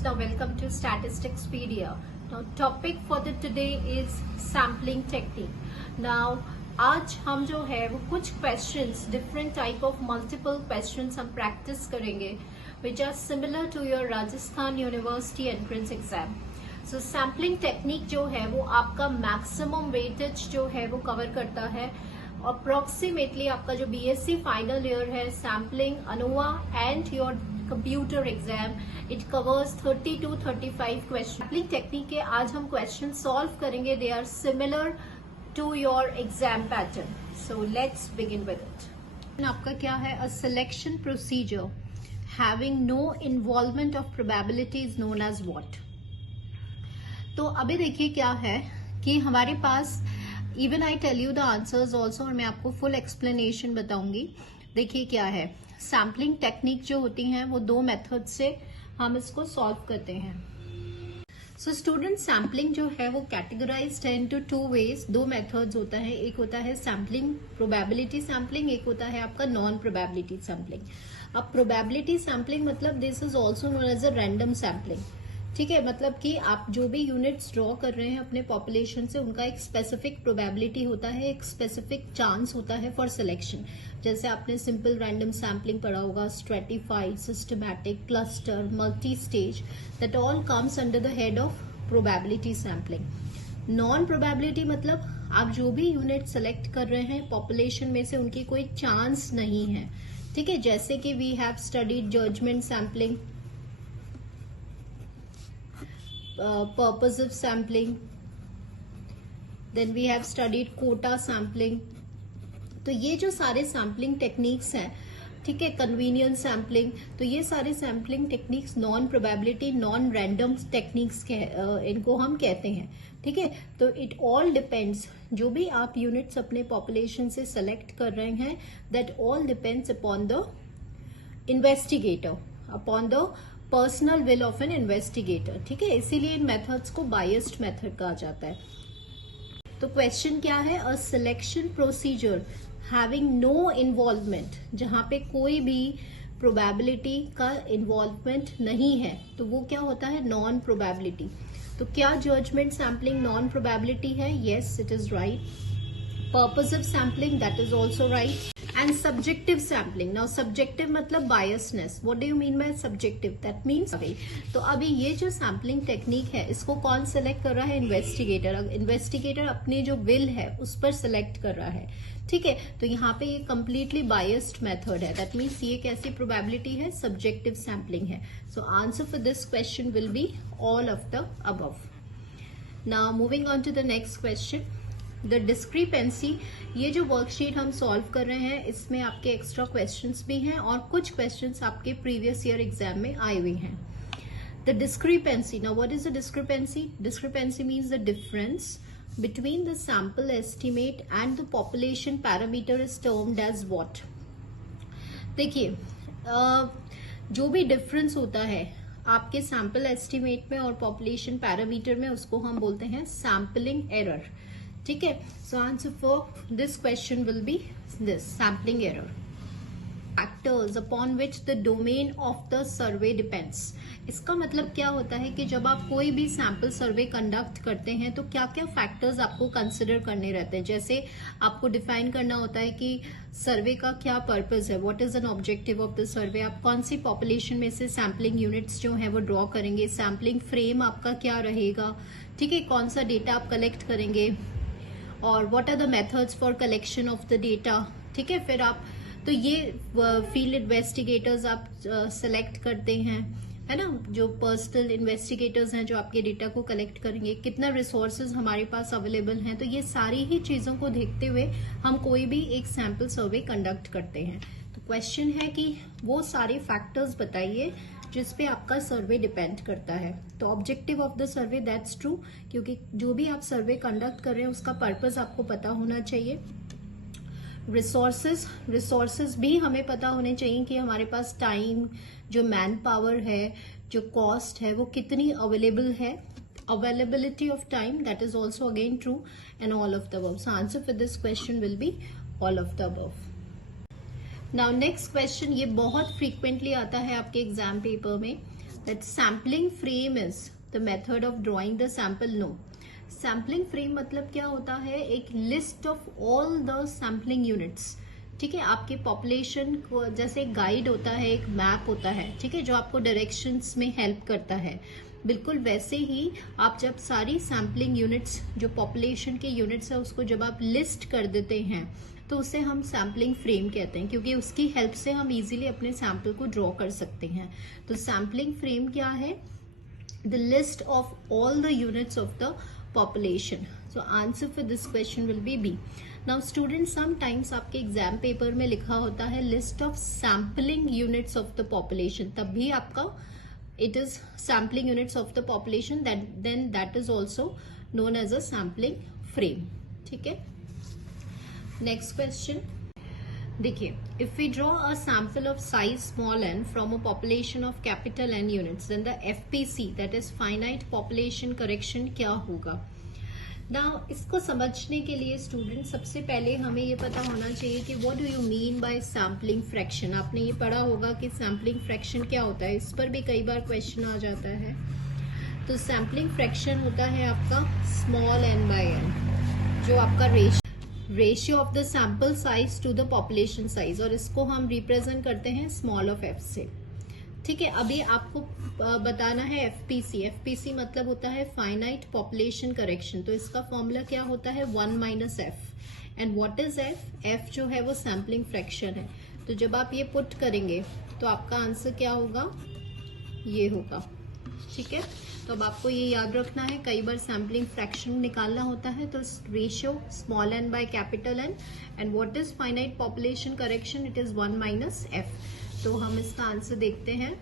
students, now welcome to Statisticspedia. Now topic for the today is sampling technique. Now आज हम जो है वो कुछ questions, different type of multiple questions हम practice करेंगे which are similar to your Rajasthan University entrance exam. So sampling technique जो है वो आपका maximum weightage जो है वो cover करता है. Approximately आपका जो BSc final year है sampling, ANUVA and your computer exam, it covers 30 to 35 questions. Sampling technique के आज हम questions solve करेंगे. They are similar to your exam pattern. So let's begin with it. आपका क्या है? A selection procedure having no involvement of probability is known as what? तो अभी देखिए क्या है कि हमारे पास even I tell you the answers also और मैं आपको फुल एक्सप्लेनेशन बताऊंगी. देखिए क्या है, सैम्पलिंग टेक्निक जो होती हैं वो दो मेथड से हम इसको सॉल्व करते हैं. सो स्टूडेंट सैम्पलिंग जो है वो कैटेगराइज्ड है इनटू टू वेज. दो मेथड्स होता है, एक होता है सैम्पलिंग प्रोबेबिलिटी सैम्पलिंग, एक होता है आपका नॉन प्रोबेबिलिटी सैम्पलिंग. अब प्रोबेबिलिटी सैम्पलिंग मतलब this is also known as a random sampling. ठीक है, मतलब कि आप जो भी यूनिट्स ड्रॉ कर रहे हैं अपने पॉपुलेशन से उनका एक स्पेसिफिक प्रोबेबिलिटी होता है, एक स्पेसिफिक चांस होता है फॉर सिलेक्शन. जैसे आपने सिंपल रैंडम सैम्पलिंग पढ़ा होगा, stratified, systematic, cluster, multi stage, that all comes under the head of probability sampling. Non probability मतलब आप जो भी यूनिट सेलेक्ट कर रहे हैं पॉपुलेशन में से उनकी कोई चांस नहीं है. ठीक है, जैसे कि we have studied judgement sampling, purposive sampling, then we have studied quota sampling. तो ये जो सारे सैम्पलिंग टेक्निक्स हैं, ठीक है, कन्वीनियंस सैम्पलिंग, तो ये सारे sampling techniques non probability non random techniques के इनको हम कहते हैं. ठीक है, तो इट ऑल डिपेंड्स, जो भी आप यूनिट्स अपने पॉपुलेशन से सेलेक्ट कर रहे हैं, that all depends upon the investigator, upon the personal will of an investigator. ठीक है, इसीलिए इन मेथड्स को बायस्ड मेथड कहा जाता है. तो क्वेश्चन क्या है? A selection procedure having no involvement, जहां पे कोई भी प्रोबेबिलिटी का इन्वॉल्वमेंट नहीं है तो वो क्या होता है? Non probability. तो क्या जजमेंट सैम्पलिंग नॉन प्रोबेबिलिटी है? Yes, it is right. Purposive sampling, that is also right. And subjective sampling. Now subjective मतलब biasness. What do you mean by subjective? That means तो अभी ये जो सैम्पलिंग टेक्निक है इसको कौन सेलेक्ट कर रहा है? इन्वेस्टिगेटर. इन्वेस्टिगेटर अपने जो विल है उस पर सेलेक्ट कर रहा है. ठीक है, तो यहाँ पे ये कम्प्लीटली बायस्ड मेथड है. दैट मीन्स ये कैसी प्रोबेबिलिटी है? सब्जेक्टिव सैम्पलिंग है. So answer for this question will be all of the above. Now moving on to the next question, the discrepancy. ये जो वर्कशीट हम सॉल्व कर रहे हैं इसमें आपके एक्स्ट्रा क्वेश्चंस भी हैं और कुछ क्वेश्चंस आपके प्रीवियस ईयर एग्जाम में आए हुए हैं. The discrepancy. Now what is the discrepancy? Discrepancy means the difference between the sample estimate and the population parameter is termed as what? देखिए, जो भी डिफरेंस होता है आपके सैंपल एस्टिमेट में और पॉपुलेशन पैरामीटर में उसको हम बोलते हैं सैम्पलिंग एरर. ठीक है, so answer for this question will be this sampling error. Factors upon which the domain of the survey depends. इसका मतलब क्या होता है कि जब आप कोई भी सैंपल सर्वे कंडक्ट करते हैं तो क्या क्या फैक्टर्स आपको कंसिडर करने रहते हैं. जैसे आपको डिफाइन करना होता है कि सर्वे का क्या पर्पस है, what is an objective of the survey. आप कौन सी पॉपुलेशन में से सैम्पलिंग यूनिट्स जो है वो ड्रॉ करेंगे, सैम्पलिंग फ्रेम आपका क्या रहेगा. ठीक है, कौन सा डेटा आप कलेक्ट करेंगे और what are the methods for collection of the data. ठीक है, फिर आप तो ये फील्ड इन्वेस्टिगेटर्स आप सेलेक्ट करते हैं, है ना, जो पर्सनल इन्वेस्टिगेटर्स हैं जो आपके डेटा को कलेक्ट करेंगे, कितना रिसोर्सेज हमारे पास अवेलेबल हैं. तो ये सारी ही चीजों को देखते हुए हम कोई भी एक सैंपल सर्वे कंडक्ट करते हैं. तो क्वेश्चन है कि वो सारे फैक्टर्स बताइए जिसपे आपका सर्वे डिपेंड करता है. तो objective of the survey, that's true, क्योंकि जो भी आप सर्वे कंडक्ट कर रहे हैं उसका पर्पस आपको पता होना चाहिए. रिसोर्सेज भी हमें पता होने चाहिए कि हमारे पास टाइम, जो मैन पावर है, जो कॉस्ट है वो कितनी अवेलेबल है. Availability of time, that is also again true, and all of the above. So answer for this question will be all of the above. Now next question, ये बहुत frequently आता है आपके एग्जाम पेपर में. that sampling frame is the method of drawing the sample. No, sampling frame मतलब क्या होता है, एक list of all the sampling units. ठीक है, आपके पॉपुलेशन को जैसे एक गाइड होता है, एक मैप होता है, ठीक है, जो आपको डायरेक्शंस में हेल्प करता है, बिल्कुल वैसे ही आप जब सारी सैम्पलिंग यूनिट्स जो पॉपुलेशन के यूनिट्स है उसको जब आप लिस्ट कर देते हैं तो उसे हम सैम्पलिंग फ्रेम कहते हैं, क्योंकि उसकी हेल्प से हम इजीली अपने सैंपल को ड्रॉ कर सकते हैं. तो सैम्पलिंग फ्रेम क्या है, the list of all the units of the population. So answer for this question will be B. Now students, sometimes आपके एग्जाम पेपर में लिखा होता है list of sampling units of the population, तब भी आपका it is sampling units of the population, then that is also known as a sampling frame. ठीक है. Next question. देखिए, if we draw a sample of size small n from a population of capital N units, then the FPC, that is finite population correction, क्या होगा. Now इसको समझने के लिए student सबसे पहले हमें ये पता होना चाहिए कि what do you mean by sampling fraction. आपने ये पढ़ा होगा कि sampling fraction क्या होता है, इस पर भी कई बार क्वेश्चन आ जाता है. तो sampling fraction होता है आपका small n by n, जो आपका ratio of the sample size to the population size, और इसको हम रिप्रेजेंट करते हैं स्मॉल ऑफ एफ से. ठीक है, अभी आपको बताना है एफपीसी. एफपीसी मतलब होता है फाइनाइट पॉपुलेशन करेक्शन. तो इसका फॉर्मूला क्या होता है, 1 minus F. And what is F. F जो है वो सैम्पलिंग फ्रैक्शन है. तो जब आप ये पुट करेंगे तो आपका आंसर क्या होगा, ये होगा. ठीक है, तो अब आपको ये याद रखना है, कई बार सैम्पलिंग फ्रैक्शन निकालना होता है. तो ratio small N by capital N, and what is finite population correction, it is 1 minus F. तो हम इसका आंसर देखते हैं,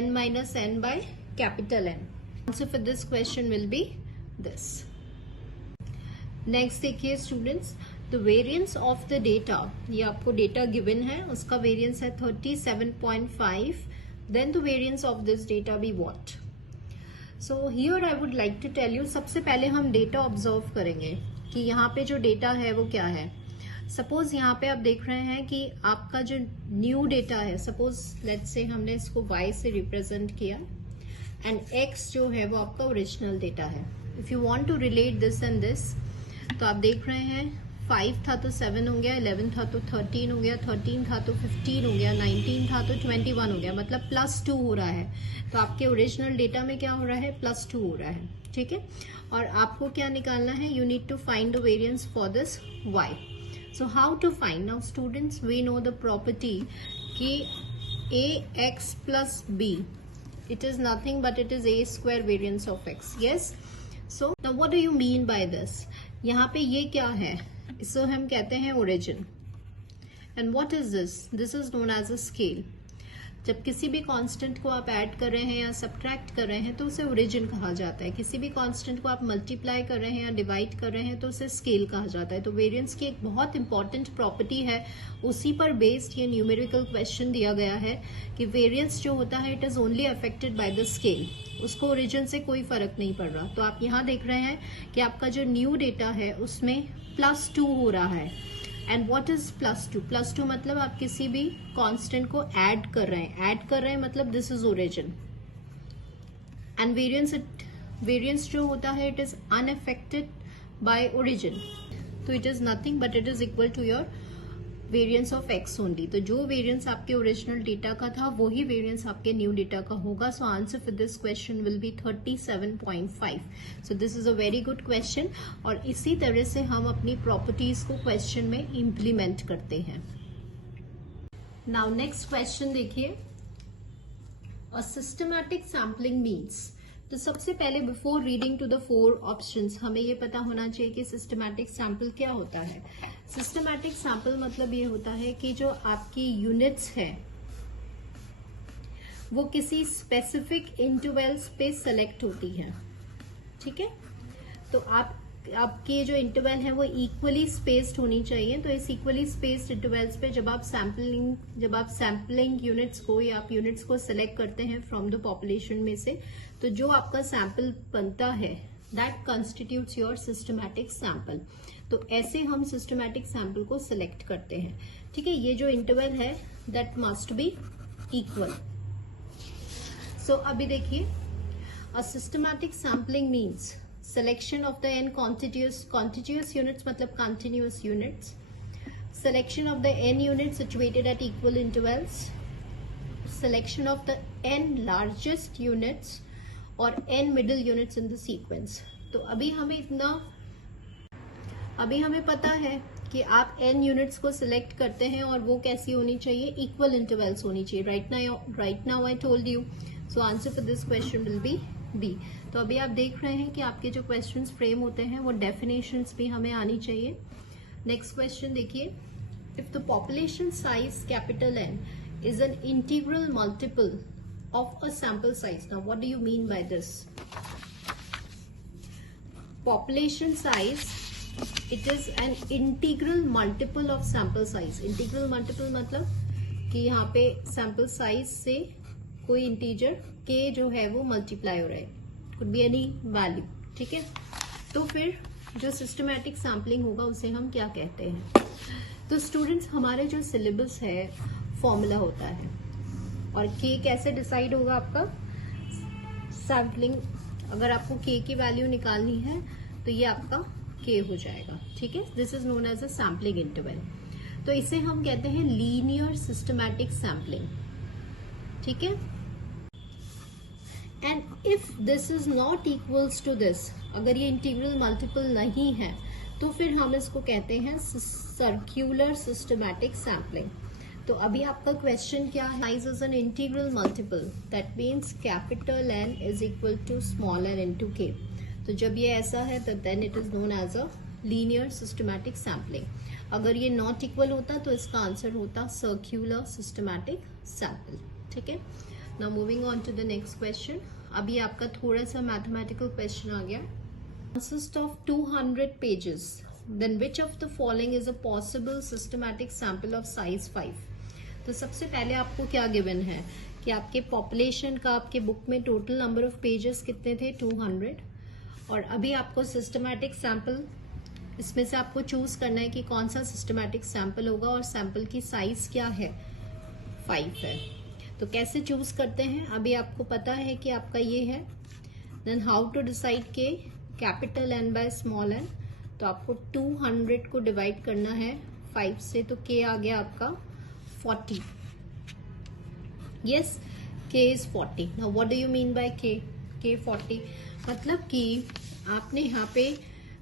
n minus N by capital N. Answer for this question will be this. Next देखिए students, the variance of the data, ये आपको data given है, उसका वेरिएंस है 37.5. then the variance of this data be what. So here I would like to tell you, सबसे पहले हम data observe करेंगे कि यहाँ पे जो डेटा है वो क्या है. सपोज यहाँ पे आप देख रहे हैं कि आपका जो न्यू डेटा है, सपोज लेट्स से हमने इसको y से रिप्रेजेंट किया, एंड x जो है वो आपका ओरिजिनल डेटा है. If you want to relate this and this, तो आप देख रहे हैं 5 था तो 7 हो गया, 11 था तो 13 हो गया, 13 था तो 15 हो गया, 19 था तो 21 हो गया, मतलब +2 हो रहा है. तो आपके ओरिजिनल डेटा में क्या हो रहा है, +2 हो रहा है. ठीक है, और आपको क्या निकालना है, you need to find the variance for this y. So how to find. Now students, we know the property कि ax plus b, it is nothing but it is a square variance of x. yes, so now what do you mean by this. यहाँ पे ये क्या है, इसको हम कहते हैं origin. And what is this, this is known as a scale. जब किसी भी कांस्टेंट को आप ऐड कर रहे हैं या सब्ट्रैक्ट कर रहे हैं तो उसे ओरिजिन कहा जाता है. किसी भी कांस्टेंट को आप मल्टीप्लाई कर रहे हैं या डिवाइड कर रहे हैं तो उसे स्केल कहा जाता है. तो वेरिएंस की एक बहुत इंपॉर्टेंट प्रॉपर्टी है, उसी पर बेस्ड ये न्यूमेरिकल क्वेश्चन दिया गया है कि वेरिएंस जो होता है it is only affected by the scale, उसको ओरिजिन से कोई फर्क नहीं पड़ रहा. तो आप यहाँ देख रहे हैं कि आपका जो न्यू डेटा है उसमें +2 हो रहा है. And what is +2. +2 मतलब आप किसी भी कांस्टेंट को ऐड कर रहे हैं, मतलब this is origin. And variance जो होता है it is unaffected by origin. तो it is nothing but it is equal to your variance of x only. तो जो वेरिएंस आपके ओरिजिनल डेटा का था वही वेरिएंस आपके न्यू डेटा का होगा. सो answer for this question will B 37.5. So this is a very good question, और इसी तरह से हम अपनी प्रॉपर्टीज को क्वेश्चन में इम्प्लीमेंट करते हैं. नाउ नेक्स्ट क्वेश्चन देखिए, अ सिस्टमैटिक सैम्पलिंग मीन्स. तो सबसे पहले before reading to the 4 options हमें ये पता होना चाहिए कि सिस्टमैटिक सैंपल क्या होता है. सिस्टमैटिक सैंपल मतलब ये होता है कि जो आपकी यूनिट्स है वो किसी स्पेसिफिक इंटरवल्स पे सेलेक्ट होती है. ठीक है, तो आपके जो इंटरवल है वो इक्वली स्पेस्ड होनी चाहिए. तो इस इक्वली स्पेस्ड इंटरवल्स पे जब आप सैम्पलिंग यूनिट्स को या आप यूनिट्स को सेलेक्ट करते हैं फ्रॉम द पॉपुलेशन में से, तो जो आपका सैंपल बनता है that constitutes your systematic sample. तो ऐसे हम सिस्टमैटिक सैंपल को सिलेक्ट करते हैं. ठीक है, ये जो इंटरवल है that must be equal. So अभी देखिए, a systematic sampling means selection of the n contiguous units मतलब continuous units, selection of the n units situated at equal intervals, selection of the n largest units और n middle units in the sequence. तो अभी हमें पता है कि आप n units को सिलेक्ट करते हैं और वो कैसी होनी चाहिए, इक्वल इंटरवल्स होनी चाहिए. Right now I told you, so answer for this question will be B. तो अभी आप देख रहे हैं कि आपके जो क्वेश्चंस फ्रेम होते हैं वो डेफिनेशंस भी हमें आनी चाहिए. नेक्स्ट क्वेश्चन देखिए, if the population size capital N is an integral multiple of a sample size. Now what do you mean by this? Population size, it is an integral multiple of sample size. Integral multiple मतलब कि यहाँ पे sample size से कोई integer k जो है वो multiply हो रहा है, could be any value. ठीक है, तो फिर जो सिस्टमैटिक सैम्पलिंग होगा उसे हम क्या कहते हैं? तो स्टूडेंट्स, हमारे जो सिलेबस है फॉर्मूला होता है, और k कैसे डिसाइड होगा आपका? सैम्पलिंग, अगर आपको k की वैल्यू निकालनी है तो ये आपका k हो जाएगा. ठीक है, this is known as a sampling interval. तो इसे हम कहते हैं लीनियर सिस्टमैटिक सैम्पलिंग. ठीक है, and if this is not equals to this, अगर ये इंटीग्रल मल्टीपल नहीं है तो फिर हम इसको कहते हैं सर्क्यूलर सिस्टमैटिक सैम्पलिंग. तो अभी आपका क्वेश्चन क्या है? Size is an integral multiple, that means capital N is equal to small n into k. तो जब ये ऐसा है तो then it is known as a linear systematic sampling. अगर ये नॉट इक्वल होता तो इसका आंसर होता सर्क्यूलर सिस्टमैटिक सैम्पल. ठीक है, now moving on to the next question. अभी आपका थोड़ा सा मैथमेटिकल क्वेश्चन आ गया. Consist of 200 pages, then which of the following is a possible systematic sample of size 5? तो सबसे पहले आपको क्या गिवन है कि आपके पॉपुलेशन का आपके बुक में टोटल नंबर ऑफ पेजेस कितने थे? 200. और अभी आपको सिस्टमैटिक सैंपल, इसमें से आपको चूज करना है कि कौन सा सिस्टमैटिक सैंपल होगा, और सैंपल की साइज क्या है? 5 है. तो कैसे चूज करते हैं? अभी आपको पता है कि आपका ये है. देन हाउ टू डिसाइड के capital N by small n. तो आपको 200 को डिवाइड करना है 5 से, तो k आ गया आपका 40. Yes, k is 40. Now what do you mean by k 40? मतलब कि आपने यहाँ पे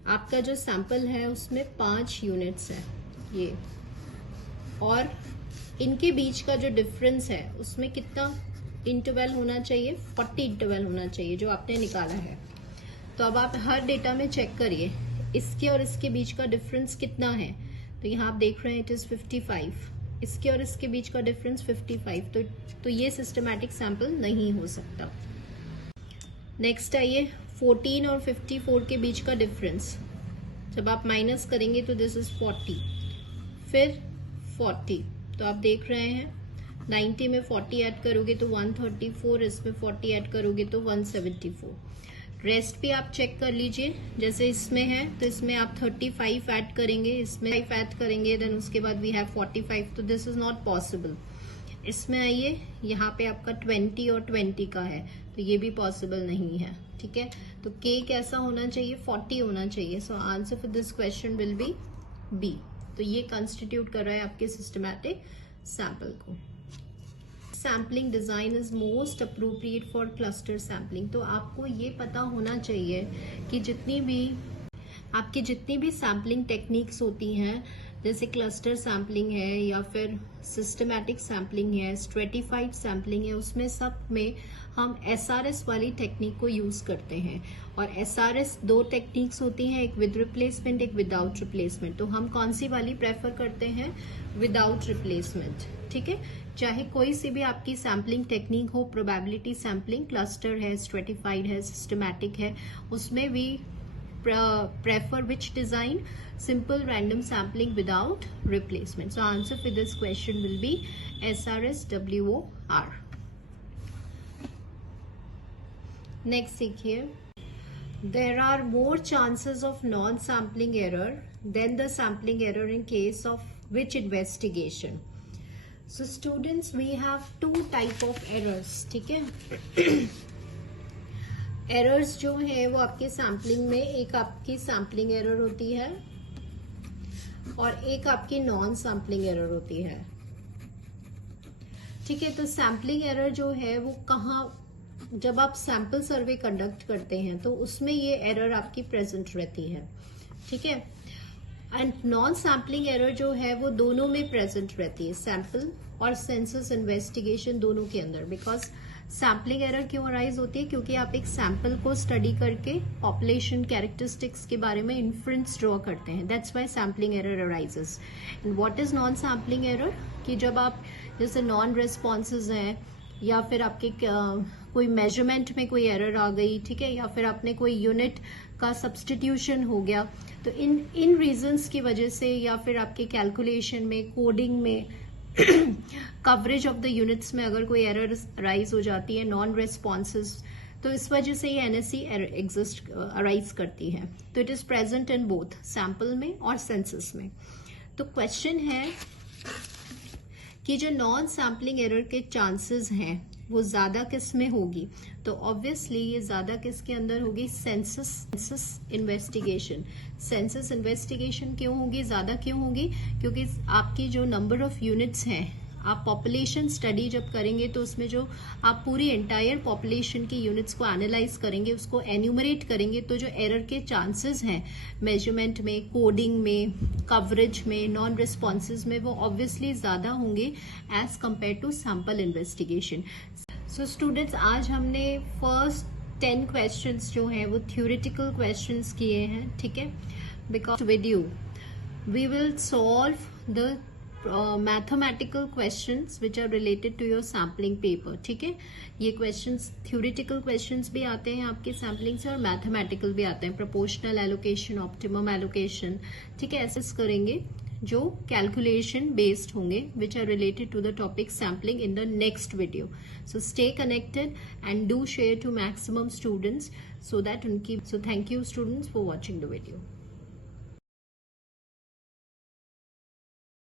आपका जो सैंपल है उसमें 5 यूनिट्स है ये, और इनके बीच का जो डिफरेंस है उसमें कितना इंटरवल होना चाहिए? 40 इंटरवल होना चाहिए जो आपने निकाला है. तो अब आप हर डेटा में चेक करिए इसके और इसके बीच का डिफरेंस कितना है. तो यहाँ आप देख रहे हैं इट इज 55. इसके और इसके बीच का डिफरेंस 55. तो ये सिस्टमैटिक सैंपल नहीं हो सकता. नेक्स्ट आइए, 14 और 54 के बीच का डिफरेंस जब आप माइनस करेंगे तो दिस इज 40, फिर 40. तो आप देख रहे हैं 90 में 40 ऐड करोगे तो 134, इसमें 40 ऐड करोगे तो 174. रेस्ट भी आप चेक कर लीजिए. जैसे इसमें है तो इसमें आप 35 ऐड करेंगे, इसमें 5 ऐड करेंगे, देन उसके बाद वी हैव 45. तो दिस इज नॉट पॉसिबल. इसमें आइए, यहाँ पे आपका 20 और 20 का है, तो ये भी पॉसिबल नहीं है. ठीक है, तो k कैसा होना चाहिए? 40 होना चाहिए. So answer for this question will be B. तो ये कंस्टिट्यूट कर रहा है आपके सिस्टमैटिक सैंपल को. Sampling design is most appropriate for cluster sampling. तो आपको ये पता होना चाहिए कि जितनी भी सैम्पलिंग टेक्निक्स होती हैं, जैसे क्लस्टर सैम्पलिंग है या फिर सिस्टमैटिक सैम्पलिंग है, स्ट्रेटिफाइड सैम्पलिंग है, उसमें सब में हम SRS वाली टेक्निक को यूज करते हैं. और SRS 2 टेक्निक्स होती हैं, एक विद रिप्लेसमेंट, एक विदाउट रिप्लेसमेंट. तो हम कौन सी वाली प्रेफर करते हैं? Without replacement. ठीक है, चाहे कोई सी भी आपकी सैम्पलिंग टेक्निक हो, प्रोबेबिलिटी सैम्पलिंग, क्लस्टर है, स्ट्रेटिफाइड है, सिस्टमैटिक है, उसमें भी prefer which design? Simple random sampling without replacement. So answer for this question will be SRSWOR. Next देखिए, there are more chances of non-sampling error than the sampling error in case of which investigation? So students we have two type of errors, ठीक है। Errors जो है वो आपके sampling में, एक आपकी सैम्पलिंग एरर होती है और एक आपकी नॉन सैम्पलिंग एरर होती है, ठीक है। तो सैम्पलिंग एरर जो है वो कहाँ, जब आप सैंपल सर्वे कंडक्ट करते हैं तो उसमें ये एरर आपकी प्रेजेंट रहती है, ठीक है। एंड नॉन सैम्पलिंग एरर जो है वो दोनों में प्रेजेंट रहती है, सैंपल और सेंसस इन्वेस्टिगेशन दोनों के अंदर। बिकॉज सैम्पलिंग एरर क्यों अराइज होती है, क्योंकि आप एक सैंपल को स्टडी करके पॉपुलेशन कैरेक्टरिस्टिक्स के बारे में इन्फ्रेंस ड्रॉ करते हैं, that's why sampling error arises. And what is non sampling error, कि जब आप जैसे नॉन रिस्पॉन्सेज हैं या फिर आपके कोई मेजरमेंट में कोई एरर आ गई, ठीक है, या फिर आपने कोई यूनिट का सब्सटीट्यूशन हो गया, तो इन रीजंस की वजह से, या फिर आपके कैलकुलेशन में, कोडिंग में, कवरेज ऑफ द यूनिट्स में अगर कोई एरर अराइज हो जाती है, नॉन रेस्पॉन्सेज, तो इस वजह से ये एनएससी एग्जिस्ट अराइज करती है। तो it is present in both sample में और सेंसस में। तो क्वेश्चन है कि जो नॉन सैम्पलिंग एरर के चांसेस हैं वो ज्यादा किस में होगी, तो ऑब्वियसली ये ज्यादा किसके अंदर होगी, सेंसस इन्वेस्टिगेशन। सेंसस इन्वेस्टिगेशन क्यों होगी, ज्यादा क्यों होगी, क्योंकि आपकी जो नंबर ऑफ यूनिट्स हैं, आप पॉपुलेशन स्टडी जब करेंगे तो उसमें जो आप पूरी एंटायर पॉपुलेशन की यूनिट्स को एनालाइज करेंगे, उसको एन्यूमरेट करेंगे, तो जो एरर के चांसेस हैं मेजरमेंट में, कोडिंग में, कवरेज में, नॉन रिस्पॉन्सेज में, वो ऑब्वियसली ज्यादा होंगे as compare to sample investigation. So students, आज हमने फर्स्ट 10 क्वेश्चंस जो हैं वो थ्योरेटिकल क्वेश्चंस किए हैं, ठीक है। Because video we will solve the mathematical questions which are related to your sampling paper, ठीक है। ये क्वेश्चंस थ्योरेटिकल क्वेश्चंस भी आते हैं आपके सैम्पलिंग से और मैथमेटिकल भी आते हैं, प्रोपोर्शनल एलोकेशन, ऑप्टिमम एलोकेशन, ठीक है। ऐसे करेंगे जो कैलकुलेशन बेस्ड होंगे which are related to the topic sampling in the next video. So stay connected and do share to maximum students so that उनकी, so thank you students for watching the video.